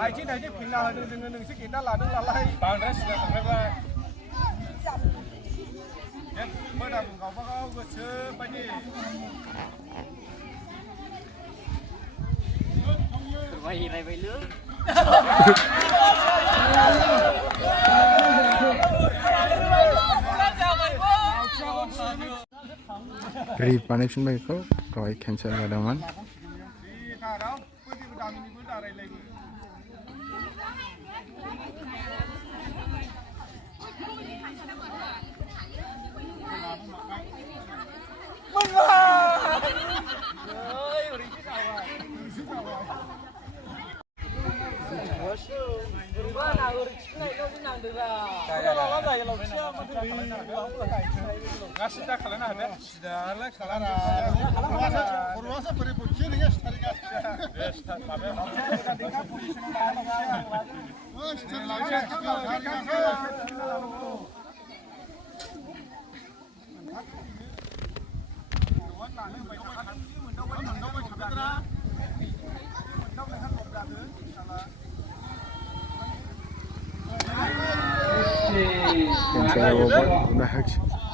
Aici dah je pindah dengan sikit dah lah lalai. Bangsa sudah sampai. Ya, mana pun kau ke siapa ni? Vai lưới. Reconnection by ko kawai cancel gadaman. Cancel over the